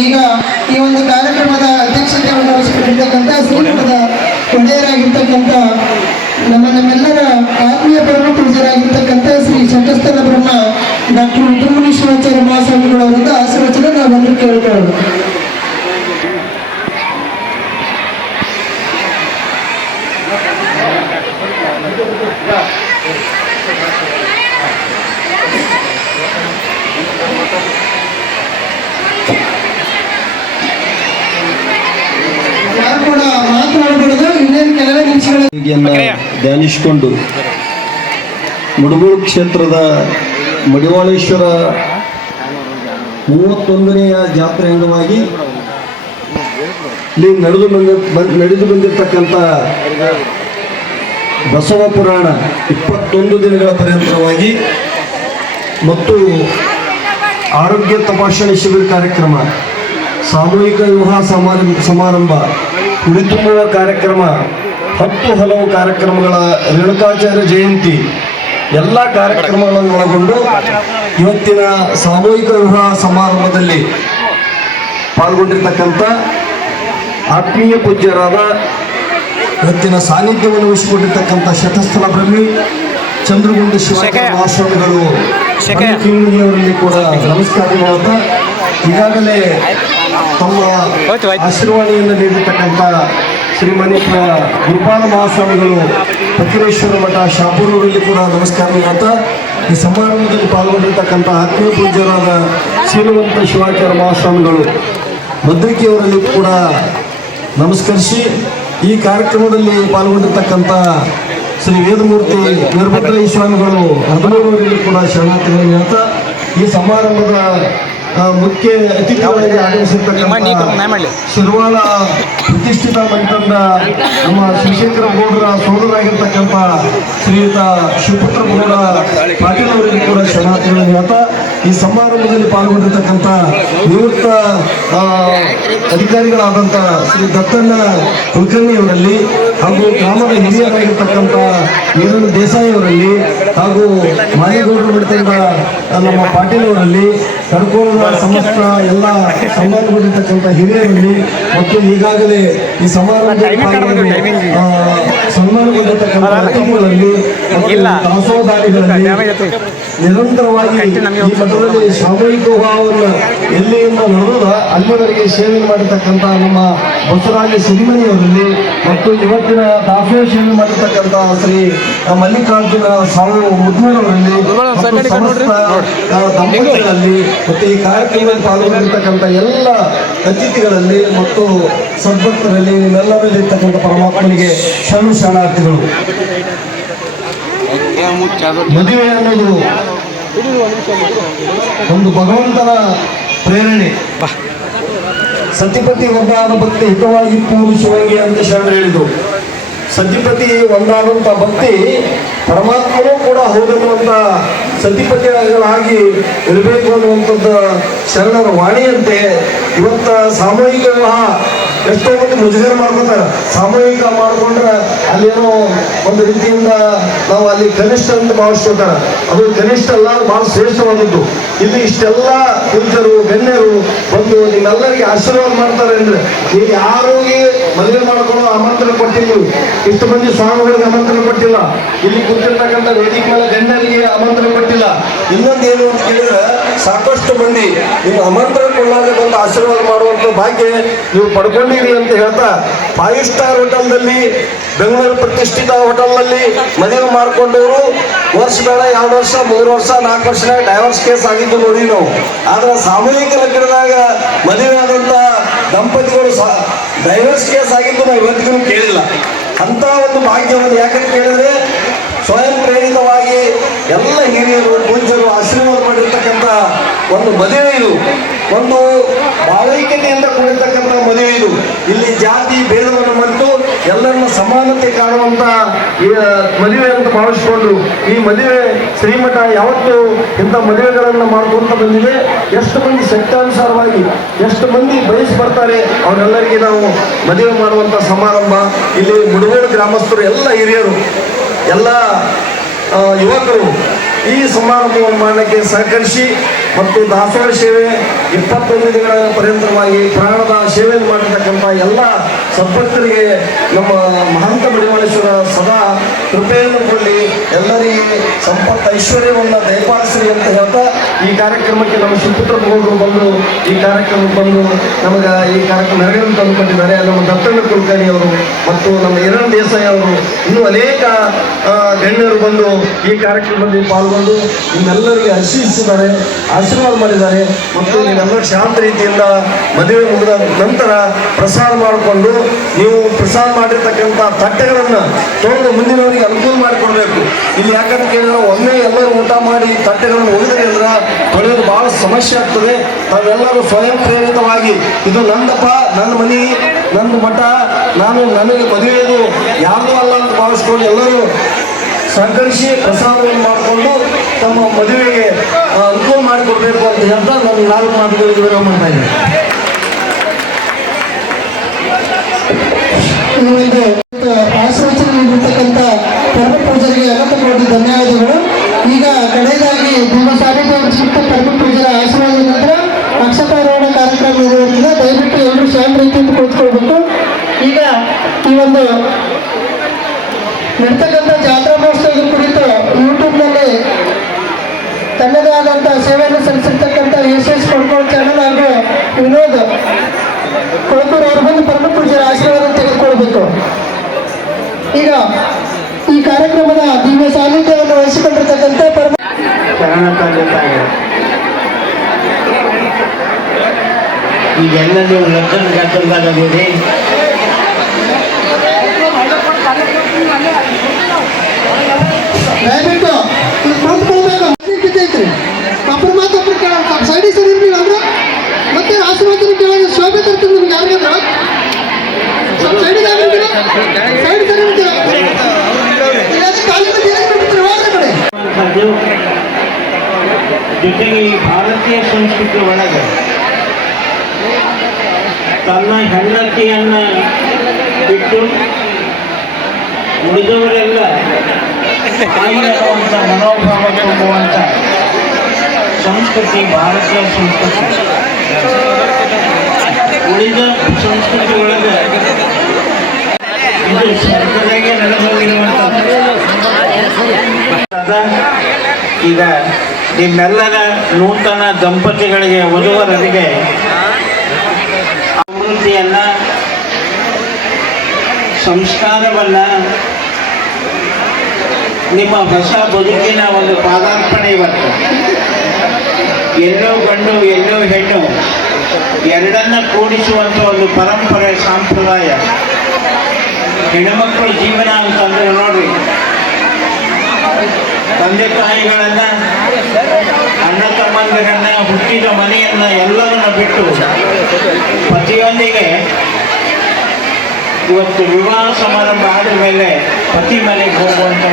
ಈಗ ಈ ಒಂದು ಕಾರ್ಯಕ್ರಮದ ಅಧ್ಯಕ್ಷತೆಯನ್ನು ವಹಿಸಿಕೊಂಡಿರ್ತಕ್ಕಂಥ ಶ್ರೀಮಠದ ಒಡೆಯರಾಗಿರ್ತಕ್ಕಂಥ ನಮ್ಮ ನಮ್ಮೆಲ್ಲರ ಆತ್ಮೀಯ ಪರಮ ಪೂಜರಾಗಿರ್ತಕ್ಕಂಥ ಶ್ರೀ ಶಂಕಸ್ಥಾನ ಬ್ರಹ್ಮ ಡಾಕ್ಟರ್ ಉತ್ತಮುನೀಶ್ವರಾಚಾರ್ಯ ಮಹಾಸ್ವಾಮಿಗಳವರಿಂದ ಆಶೀರ್ವಚನ ನಾವೆಲ್ಲರೂ ಕೇಳ್ಕೊಳ್ಳೋಣ. ಯಾರು ಧ್ಯಾನಿಸಿಕೊಂಡು ಮುಡಗೋಳ ಕ್ಷೇತ್ರದ ಮಡಿವಾಳೇಶ್ವರ ಮೂವತ್ತೊಂದನೆಯ ಜಾತ್ರೆ ಅಂಗವಾಗಿ ಇಲ್ಲಿ ನಡೆದು ಬಂದ ನಡೆದು ಬಂದಿರತಕ್ಕಂಥ ಬಸವ ಪುರಾಣ ಇಪ್ಪತ್ತೊಂದು ದಿನಗಳ ಪರ್ಯಂತರವಾಗಿ ಮತ್ತು ಆರೋಗ್ಯ ತಪಾಸಣೆ ಶಿಬಿರ ಕಾರ್ಯಕ್ರಮ, ಸಾಮೂಹಿಕ ವಿವಾಹ ಸಮಾರಂಭ ಸಮಾರಂಭ ಹುರಿತುಂಬುವ ಕಾರ್ಯಕ್ರಮ ಹತ್ತು ಹಲವು ಕಾರ್ಯಕ್ರಮಗಳ ರೇಣುಕಾಚಾರ್ಯ ಜಯಂತಿ ಎಲ್ಲ ಕಾರ್ಯಕ್ರಮಗಳನ್ನು ಒಳಗೊಂಡು ಇವತ್ತಿನ ಸಾಮೂಹಿಕ ವಿವಾಹ ಸಮಾರಂಭದಲ್ಲಿ ಪಾಲ್ಗೊಂಡಿರ್ತಕ್ಕಂಥ ಆತ್ಮೀಯ ಪೂಜ್ಯರಾದ ಇವತ್ತಿನ ಸಾನ್ನಿಧ್ಯವನ್ನು ವಹಿಸಿಕೊಂಡಿರ್ತಕ್ಕಂಥ ಶತಸ್ಥಲ ಬ್ರಹ್ಮಿ ಚಂದ್ರಗುಂಡ ಶಿವಾಚಾರ್ಯ ಮಹಾಸ್ವಾಮಿಗಳು ಅವರಲ್ಲಿ ಕೂಡ ನಮಸ್ಕಾರ ಮಾಡುತ್ತಾ ಈಗಾಗಲೇ ತಮ್ಮ ಆಶೀರ್ವಾದವನ್ನು ನೀಡಿರ್ತಕ್ಕಂಥ ಶ್ರೀಮನಿಯ ಗುರುಪಾಲ ಮಹಾಸ್ವಾಮಿಗಳು ಫಕೀರೇಶ್ವರ ಮಠ ಶಾಪೂರವರಲ್ಲಿ ಕೂಡ ನಮಸ್ಕಾರ ಮಾಡುತ್ತಾ ಈ ಸಮಾರಂಭದಲ್ಲಿ ಪಾಲ್ಗೊಂಡಿರ್ತಕ್ಕಂಥ ಆತ್ಮೀಯ ಪೂಜ್ಯರಾದ ಶ್ರೀಮಂತ ಶಿವಾಚಾರ್ಯ ಮಹಾಸ್ವಾಮಿಗಳು, ಭದ್ರಿಕೆಯವರಲ್ಲಿ ಕೂಡ ನಮಸ್ಕರಿಸಿ, ಈ ಕಾರ್ಯಕ್ರಮದಲ್ಲಿ ಪಾಲ್ಗೊಂಡಿರ್ತಕ್ಕಂಥ ಶ್ರೀ ವೇದಮೂರ್ತಿ ವೀರಭದ್ರಯ್ಯ ಸ್ವಾಮಿಗಳು ಹದಿನೂರವರಿಗೆ ಕೂಡ ಶರಣಾರ್ಥಿಗಳು ಹೇಳ್ತಾ ಈ ಸಮಾರಂಭದ ಮುಖ್ಯ ಅತಿಥಿಗಳಾಗಿ ಆಗಮಿಸಿರ್ತಕ್ಕಂಥ ಶಿರ್ವಾಳ ಪ್ರತಿಷ್ಠಿತ ಮಂಟಪದ ನಮ್ಮ ಶಿವಶಂಕರ ಗೌಡರ ಸೋದರಾಗಿರ್ತಕ್ಕಂಥ ಶ್ರೀಯುತ ಶಿವಪುತ್ರ ಗೌಡ ಪಾಟೀಲ್ ಅವರಿಗೆ ಕೂಡ ಶರಣಾರ್ಥಿಗಳು ಹೇಳ್ತಾ ಈ ಸಮಾರಂಭದಲ್ಲಿ ಪಾಲ್ಗೊಂಡಿರ್ತಕ್ಕಂಥ ನಿವೃತ್ತ ಅಧಿಕಾರಿಗಳಾದಂಥ ಶ್ರೀ ದತ್ತಣ್ಣ ಕುಲಕರ್ಣಿ ಅವರಲ್ಲಿ ಹಾಗೂ ಗ್ರಾಮದ ಹಿರಿಯರಾಗಿರ್ತಕ್ಕಂಥ ವೀರಣ್ಣ ದೇಸಾಯಿ ಅವರಲ್ಲಿ ಹಾಗೂ ಮಾಲಿಗೌಡರು ಬಿಡ್ತಕ್ಕಂಥ ನಮ್ಮ ಪಾಟೀಲ್ ಅವರಲ್ಲಿ ಕಡ್ಕೋಲದ ಸಮಸ್ತ ಎಲ್ಲ ಸಂಬಂಧಪಟ್ಟಿರ್ತಕ್ಕಂಥ ಹಿರಿಯರಲ್ಲಿ ಮತ್ತು ಈಗಾಗಲೇ ಈ ಸಮಾರಂಭದಲ್ಲಿ ಆ, ಸನ್ಮಾನಗೊಂಡಿರ್ತಕ್ಕಂಥ ದಾಸೋದಾರಿಗಳಲ್ಲಿ ನಿರಂತರವಾಗಿ ಈ ಮಠದಲ್ಲಿ ಸಾಮೂಹಿಕ ವಿವಾಹವನ್ನು ಎಲ್ಲಿಯಿಂದ ನಡೆದ ಅಲ್ಲಿವರೆಗೆ ಸೇವೆ ಮಾಡಿರ್ತಕ್ಕಂಥ ನಮ್ಮ ಬಸವರಾಜ ಸಿರಿಮನಿಯವರಲ್ಲಿ ಮತ್ತು ಇವತ್ತಿನ ದಾಸೋಹ ಸೇವೆ ಮಾಡಿರ್ತಕ್ಕಂಥ ಶ್ರೀ ಮಲ್ಲಿಕಾರ್ಜುನ ಸಾವು ಆ, ದಂಪತಿಗಳಲ್ಲಿ ಮತ್ತು ಈ ಕಾರ್ಯಕ್ರಮದಲ್ಲಿ ಪಾಲ್ಗೊಂಡಿರ್ತಕ್ಕಂಥ ಎಲ್ಲ ಅತಿಥಿಗಳಲ್ಲಿ ಮತ್ತು ಸದ್ಭಕ್ತರಲ್ಲಿ ನಿಮ್ಮೆಲ್ಲರಲ್ಲಿರ್ತಕ್ಕಂಥ ಪರಮಾತ್ಮನಿಗೆ ಶರಣು ಶರಣಾರ್ಥಿಗಳು. ಮದುವೆ ಅನ್ನೋದು ಒಂದು ಭಗವಂತನ ಪ್ರೇರಣೆ. ಸತಿಪತಿ ಒಂದಾದ ಭಕ್ತಿ ಹಿತವಾಗಿ ಪೂರಿಸುವಂಗೆ ಅಂತ ಶರಣರು ಹೇಳಿದರು. ಸತಿಪತಿ ಒಂದಾದಂಥ ಭಕ್ತಿ ಪರಮಾತ್ಮನೂ ಕೂಡ ಹೌದನ್ನುವಂಥ ಸತಿಪತಿಗಳಾಗಿ ಇರಬೇಕು ಅನ್ನುವಂಥದ್ದು ಶರಣರ ವಾಣಿಯಂತೆ ಇವತ್ತ ಸಾಮೂಹಿಕ ವಿವಾಹ ಎಷ್ಟೋ ಮಂದಿ ಮುಜುಗರ ಮಾಡ್ಕೋತಾರೆ? ಸಾಮೂಹಿಕ ಮಾಡ್ಕೊಂಡ್ರೆ ಅಲ್ಲೇನೋ ಒಂದು ರೀತಿಯಿಂದ ನಾವು ಅಲ್ಲಿ ಕನಿಷ್ಠ ಅಂತ ಭಾವಿಸ್ಕೋತಾರೆ ಅದು ಕನಿಷ್ಠ ಅಲ್ಲ ಬಹಳ ಶ್ರೇಷ್ಠವಾದದ್ದು. ಇಲ್ಲಿ ಇಷ್ಟೆಲ್ಲ ಪೂಜ್ಯರು, ಗಣ್ಯರು ಬಂದು ನಿಮ್ಮೆಲ್ಲರಿಗೆ ಆಶೀರ್ವಾದ ಮಾಡ್ತಾರೆ ಅಂದ್ರೆ ನೀವು ಯಾರಿಗೆ ಮದುವೆ ಮಾಡ್ಕೊಳ್ಳೋ ಆಮಂತ್ರಣ ಕೊಟ್ಟಿಲ್ಲ. ಇಷ್ಟು ಮಂದಿ ಸ್ವಾಮಿಗಳಿಗೆ ಆಮಂತ್ರಣ ಕೊಟ್ಟಿಲ್ಲ. ಇಲ್ಲಿ ಕೂತಿರ್ತಕ್ಕಂಥ ವೇದಿಕೆ ಮೇಲೆ ಗಣ್ಯರಿಗೆ ಆಮಂತ್ರಣ ಕೊಟ್ಟಿಲ್ಲ. ಇನ್ನೊಂದು ಏನು ಅಂತ ಕೇಳಿದ್ರೆ ಸಾಕಷ್ಟು ಮಂದಿ ನಿಮ್ಮ ಆಮಂತ್ರಣ ಕೊಡಲಾಗ ಬಂದು ಆಶೀರ್ವಾದ ಮಾಡುವಂತ ಭಾಗ್ಯ ನೀವು ಪಡ್ಕೊಂಡಿರಿ ಅಂತ ಹೇಳ್ತಾ ಫೈವ್ ಸ್ಟಾರ್ ಹೋಟೆಲ್ದಲ್ಲಿ ಬೆಂಗಳೂರು ಪ್ರತಿಷ್ಠಿತ ಹೋಟೆಲ್ನಲ್ಲಿ ಮದುವೆ ಮಾಡಿಕೊಂಡವರು ವರ್ಷ ಬೇಡ ಎರಡು ವರ್ಷ, ಮೂರು ವರ್ಷ, ನಾಲ್ಕು ವರ್ಷನಾಗ ಡೈವರ್ಸ್ ಕೇಸ್ ಆಗಿದ್ದು ನೋಡಿ ನಾವು. ಆದ್ರೆ ಸಾಮೂಹಿಕ ಲಗ್ನದಾಗ ಮದುವೆ ಆದಂಥ ದಂಪತಿಗಳು ಡೈವರ್ಸ್ ಕೇಸ್ ಆಗಿದ್ದು ನಾವು ಇವತ್ತಿಗೂ ಕೇಳಿಲ್ಲ. ಅಂತ ಒಂದು ಭಾಗ್ಯವನ್ನು ಯಾಕಂತ ಕೇಳಿದ್ರೆ ಸ್ವಯಂ ಪ್ರೇರಿತವಾಗಿ ಎಲ್ಲ ಹಿರಿಯರು, ಪೂಜ್ಯರು ಆಶೀರ್ವಾದ ಮಾಡಿರ್ತಕ್ಕಂಥ ಒಂದು ಮದುವೆ ಇದು. ಒಂದು ಭಾವೈಕ್ಯತೆಯಿಂದ ಕೂಡಿರ್ತಕ್ಕಂಥ ಮದುವೆ ಇದು. ಇಲ್ಲಿ ಜಾತಿ ಭೇದವನ್ನು ಮತ್ತು ಎಲ್ಲರನ್ನ ಸಮಾನತೆ ಕಾಣುವಂತ, ಈ ಮದುವೆ ಅಂತ ಭಾವಿಸಿಕೊಂಡು ಈ ಮದುವೆ ಶ್ರೀಮಠ ಯಾವತ್ತು ಇಂಥ ಮದುವೆಗಳನ್ನು ಮಾಡ್ಕೊಂತ ಬಂದಿದೆ. ಎಷ್ಟು ಮಂದಿ ಶಕ್ತಾನುಸಾರವಾಗಿ ಎಷ್ಟು ಮಂದಿ ಬಯಸಿ ಬರ್ತಾರೆ, ಅವರೆಲ್ಲರಿಗೆ ನಾವು ಮದುವೆ ಮಾಡುವಂತ ಸಮಾರಂಭ. ಇಲ್ಲಿ ಮುಡುಗೋಡು ಗ್ರಾಮಸ್ಥರು ಎಲ್ಲ ಹಿರಿಯರು, ಎಲ್ಲ ಯುವಕರು ಈ ಸಮಾರಂಭವನ್ನು ಮಾಡಲಿಕ್ಕೆ ಸಹಕರಿಸಿ ಮತ್ತು ದಾಸೋಹ ಸೇವೆ ಇಪ್ಪತ್ತೊಂದು ದಿನಗಳ ಪರ್ಯಂತರವಾಗಿ ಪ್ರಾಣದ ಸೇವೆಯನ್ನು ಮಾಡಿರ್ತಕ್ಕಂಥ ಎಲ್ಲ ಸದ್ಭಕ್ತರಿಗೆ ನಮ್ಮ ಮಹಂತ ಮಡಿವಾಳೇಶ್ವರ ಸದಾ ಕೃಪೆಯನ್ನು ಕೊಡಲಿ. ಎಲ್ಲರಿಗೆ ಸಂಪತ್ತು ಐಶ್ವರ್ಯವನ್ನು ದಯಪಾಲಿಸಲಿ ಅಂತ ಹೇಳ್ತಾ ಈ ಕಾರ್ಯಕ್ರಮಕ್ಕೆ ನಮ್ಮ ಸುಪುತ್ರ ಮಗಳು ಬಂದು, ಈ ಕಾರ್ಯಕ್ರಮಕ್ಕೆ ಬಂದು ನಮಗೆ ಈ ಕಾರ್ಯಕ್ರಮ ನೆರವೇರಲು ತಂದುಕೊಂಡಿದ್ದಾರೆ ನಮ್ಮ ದತ್ತಣ್ಣ ಕುಲಕರ್ಣಿ ಅವರು ಮತ್ತು ನಮ್ಮ ಇರಣ್ ದೇಸಾಯಿ ಅವರು ಇನ್ನೂ ಅನೇಕ ಗಣ್ಯರು ಬಂದು ಈ ಕಾರ್ಯಕ್ರಮದಲ್ಲಿ ಪಾಲ್ಗೊಂಡು ನಿಮ್ಮೆಲ್ಲರಿಗೆ ಹರ್ಷಿಸಿದ್ದಾರೆ ಆಶೀರ್ವಾದ ಮಾಡಿದ್ದಾರೆ. ಮತ್ತು ನೀವೆಲ್ಲರೂ ಶಾಂತ ರೀತಿಯಿಂದ ಮದುವೆ ಮುಗಿದ ನಂತರ ಪ್ರಸಾದ ಮಾಡಿಕೊಂಡು ನೀವು ಪ್ರಸಾದ ಮಾಡಿರ್ತಕ್ಕಂಥ ತಟ್ಟೆಗಳನ್ನು ತೊಳೆದು ಮುಂದಿನವರಿಗೆ ಅನುಕೂಲ ಮಾಡಿಕೊಡ್ಬೇಕು. ಇಲ್ಲಿ ಯಾಕಂತ ಕೇಳಿದ್ರೆ ಒಮ್ಮೆ ಎಲ್ಲರೂ ಊಟ ಮಾಡಿ ತಟ್ಟೆಗಳನ್ನು ಒಗೆದ್ರಿ ಅಂದ್ರೆ ತೊಳೆಯೋದು ಬಹಳ ಸಮಸ್ಯೆ ಆಗ್ತದೆ. ತಾವೆಲ್ಲರೂ ಸ್ವಯಂ ಪ್ರೇರಿತವಾಗಿ, ಇದು ನಂದಪ್ಪ ನನ್ನ ಮನೆ ನನ್ನ ಮಠ, ನಾನು ನನಗೆ ಮದುವೆಯದು ಯಾವುದೂ ಅಲ್ಲ ಅಂತ ಭಾವಿಸ್ಕೊಂಡು ಎಲ್ಲರೂ ಸಹಕರಿಸಿ ಪ್ರಸಾದವನ್ನು ಮಾಡಿಕೊಂಡು ತಮ್ಮ ಮದುವೆಗೆ ಅನುಕೂಲ ಮಾಡಿಕೊಡ್ಬೇಕು ಅಂತ ಹೇಳ್ತಾ ನಾನು ನಾಲ್ಕು ಮಾತುಗಳಿಗೆ ವಿರಾಮ ಮಾಡ್ತಾ ಇದ್ದೀನಿ. ಒಂದು ಆಶೀರ್ವಚನ ನೀಡಿರ್ತಕ್ಕಂಥ ಪರಮ ಪೂಜರಿಗೆ ಅನಂತ ಕೋಟಿ ಧನ್ಯವಾದಗಳು. ಈಗ ಕಡೆಯದಾಗಿ ನಿಮ್ಮ ಸಾನ್ನಿಧ್ಯ ವಹಿಸಿದ ಪರಮ ಪೂಜರ ಆಶೀರ್ವಾದ ನಂತರ ಅಕ್ಷತಾರೋಹಣ ಕಾರ್ಯಕ್ರಮ ನೆರವೇರ್ತದೆ ದಯವಿಟ್ಟು ಎಲ್ಲರೂ ಶಾಂತ ರೀತಿಯಿಂದ ಕುಳಿತುಕೊಳ್ಬೇಕು ಈಗ ಈ ಒಂದು ನಡ್ತಕ್ಕಂಥ ಜಾತ್ರಾ ಮಹೋತ್ಸವದ ಕುರಿತು ಯೂಟ್ಯೂಬ್ನಲ್ಲಿ ತನ್ನದೇ ಆದಂಥ ಸೇವೆಯನ್ನು ಸಲ್ಲಿಸಿರ್ತಕ್ಕಂಥ ಎಸ್ ಕೊಡ್ಕೋಳ್ ಚಾನಲ್ ಹಾಗೂ ವಿನೋದ್ ಕೊಳಕೂರು ಅವರು ಬಂದು ಪರಮ ಪೂಜರ ಆಶೀರ್ವಾದ ಈಗ ಈ ಕಾರ್ಯಕ್ರಮದ ದಿವ್ಯ ಸಾನ್ನಿಧ್ಯವನ್ನು ವಹಿಸಿಕೊಂಡಿರ್ತಕ್ಕಂಥ ಪರಮ ಈಗೆಲ್ಲ ನೀವು ಲಕ್ಷ ಗದ್ದಲದಾಗದಿರಿ ದಯವಿಟ್ಟು ಇಲ್ಲಿ ಕುಳಿತುಕೊಳ್ಬೇಕು ಬಿದ್ದೈತ್ರಿ ಒಬ್ಬರು ಮಾತು ಒಬ್ರು ಕೇಳೋಣ ಸ್ವಲ್ಪ ಸೈಡಿ ಸರಿ ಇರ್ಲಿಲ್ಲ ಅಂದ್ರೆ ಮತ್ತೆ ಆಶೀರ್ವಾದ ಕೇಳೋದು ಶೋಭೆ ತರ್ತೀನಿ ನಿಮ್ಗೆ ಯಾರಿಗಾದ್ರು ಸ್ವಲ್ಪ ಸೈಡಿಗೆ ಆಗಿರ್ತೀರ ಸೈಡ್ ಸರಿ ಇರ್ತೀರ ಇಲ್ಲಾಂದ್ರೆ ಕಾಲಿನ ದಿನ ಬಿಡ್ತೀರಿ ಹೋಗ್ರಿ ಕಡೆ ಅನ್ನುವಂಥದ್ದು ಜೊತೆಗೆ ಈ ಭಾರತೀಯ ಸಂಸ್ಕೃತಿ ಒಳಗೆ ತನ್ನ ಹೆಂಡತಿಯನ್ನ ಬಿಟ್ಟು ಉಳಿದವರೆಲ್ಲ ಮನೋಭಾವ ತುಂಬುವಂಥ ಸಂಸ್ಕೃತಿ, ಭಾರತೀಯ ಸಂಸ್ಕೃತಿ. ಉಳಿದ ಸಂಸ್ಕೃತಿ ಒಳಗೆ ಇದು ಸ್ವರ್ಗದಾಗೆ ನಡೆದೋಗಿರುವಂಥದ್ದು ಅದ ಈಗ ನಿಮ್ಮೆಲ್ಲರ ನೂತನ ದಂಪತಿಗಳಿಗೆ ವಧುವರರಿಗೆ ಅಭಿವೃದ್ಧಿಯನ್ನ, ಸಂಸ್ಕಾರವನ್ನ, ನಿಮ್ಮ ಹೊಸ ಬದುಕಿನ ಒಂದು ಪಾದಾರ್ಪಣೆ ಇವತ್ತು. ಎಲ್ಲೋ ಗಂಡು, ಎಲ್ಲೋ ಹೆಣ್ಣು, ಎರಡನ್ನ ಕೂಡಿಸುವಂಥ ಒಂದು ಪರಂಪರೆ, ಸಂಪ್ರದಾಯ. ಹೆಣ್ಣುಮಕ್ಕಳ ಜೀವನ ಅಂತಂದ್ರೆ ನೋಡ್ರಿ ತಂದೆ ತಾಯಿಗಳನ್ನ, ಅಣ್ಣ ತಮ್ಮಂದಿರನ್ನ, ಹುಟ್ಟಿದ ಮನೆಯನ್ನ ಎಲ್ಲವನ್ನ ಬಿಟ್ಟು ಪತಿಯೊಂದಿಗೆ ಇವತ್ತು ವಿವಾಹ ಸಮಾರಂಭ ಆದ ಮೇಲೆ ಪತಿ ಮನೆಗೆ ಹೋಗುವಂತ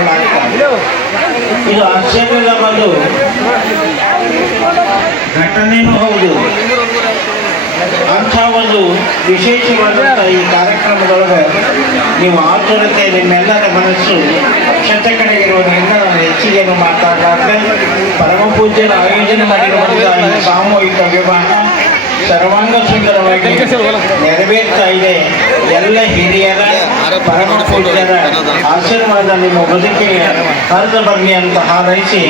ಇದು ಆಶ್ಚರ್ಯದ ಒಂದು ಘಟನೆನೂ ಹೌದು. ಅಂಥ ಒಂದು ವಿಶೇಷವಾದ ಈ ಕಾರ್ಯಕ್ರಮದೊಳಗೆ ನೀವು ಆತುರತೆ ನಿಮ್ಮೆಲ್ಲರ ಮನಸ್ಸು ಕ್ಷತೆ ಕಡೆಗಿರುವ ನಾನು ಹೆಚ್ಚಿಗೆ ಏನು ಮಾತಾಡಲಾರ್ದೆ ಪರಮ ಪೂಜ್ಯರ ಆಯೋಜನೆ ಮಾಡಿರುವಂತಹ ಈ ಸಾಮೂಹಿಕ ವಿವಾಹ ಸರ್ವಾಂಗ ಸುಂದರವಾಗಿ ನೆರವೇರ್ತಾ ಇದೆ. ಎಲ್ಲ ಹಿರಿಯರ, ಪರಮ ಪೂಜ್ಯರ ಆಶೀರ್ವಾದ ನಿಮ್ಮ ಬದುಕಿಗೆ ಹರಿದು ಬರಲಿ ಅಂತ ಹಾರೈಸಿ.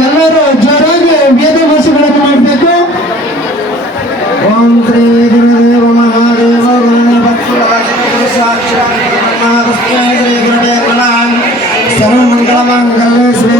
ಎಲ್ಲರೂ ಜೋರಾಗಿ ವೇದ ಭಾಷೆಗಳನ್ನು ಮಾಡಬೇಕು ಓಂ ಶ್ರೀ ಗುರುದೇವ ಮಹಾದೇವ ಸರ್ವ ಮಂಗಳ ಮಂಗಲ ಶ್ರೀ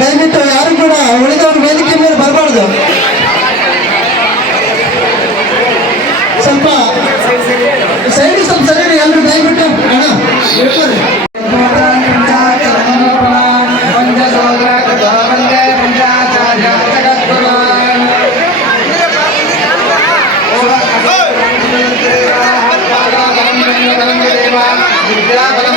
ದಯವಿಟ್ಟು ಯಾರು ಕೂಡ ಉಳಿದವರು ವೇದಿಕೆ ಮೇಲೆ ಬರಬಾರ್ದು. ಸ್ವಲ್ಪ ಸೈಡ್ ಸ್ವಲ್ಪ ಸರಿ ಎಲ್ಲರೂ ದಯವಿಟ್ಟು ಅಣ್ಣ విద్యాబలం విద్యాబలం